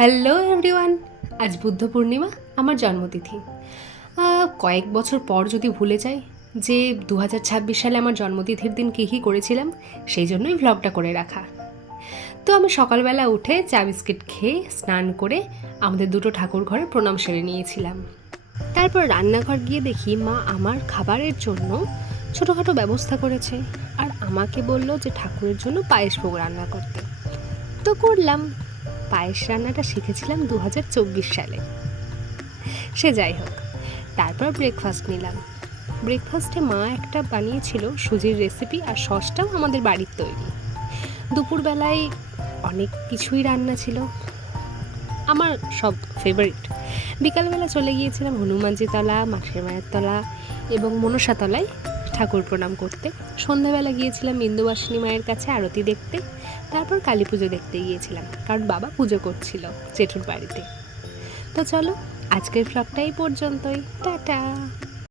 Hello everyone, আজ বুদ্ধ পূর্ণিমা, আমার জন্মতিথি। কয়েক বছর পর যদি ভুলে যাই যে 2026 সালে আমার জন্মতিথির দিন কী কী করেছিলাম, সেই জন্যই ভ্লগটা করে রাখা। তো আমি সকালবেলা উঠে চা বিস্কিট খেয়ে স্নান করে আমাদের দুটো ঠাকুর ঘরে প্রণাম সেরে নিয়েছিলাম। তারপর রান্নাঘর গিয়ে দেখি মা আমার খাবারের জন্য ছোটোখাটো ব্যবস্থা করেছে, আর আমাকে বলল যে ঠাকুরের জন্য পায়েস ভোগ রান্না করতে। তো করলাম। পায়েস রান্নাটা শিখেছিলাম 2024 সালে। সে যাই হোক, তারপর ব্রেকফাস্ট নিলাম। ব্রেকফাস্টে মা একটা বানিয়েছিল সুজির রেসিপি, আর সসটাও আমাদের বাড়ির তৈরি। দুপুরবেলায় অনেক কিছুই রান্না ছিল, আমার সব ফেভারিট। বিকালবেলা চলে গিয়েছিলাম হনুমানজি তলা, মাসের মায়ের তলা এবং মনসাতলায় ঠাকুর প্রণাম করতে। সন্ধ্যাবেলা গিয়েছিলাম বিন্দুবাসিনী মায়ের কাছে আরতি দেখতে। তারপর কালী পুজো দেখতে গিয়েছিলাম, কারণ বাবা পুজো করছিল জেঠুর বাড়িতে। তো চলো, আজকের ভ্লগটা এই পর্যন্তই। টাটা।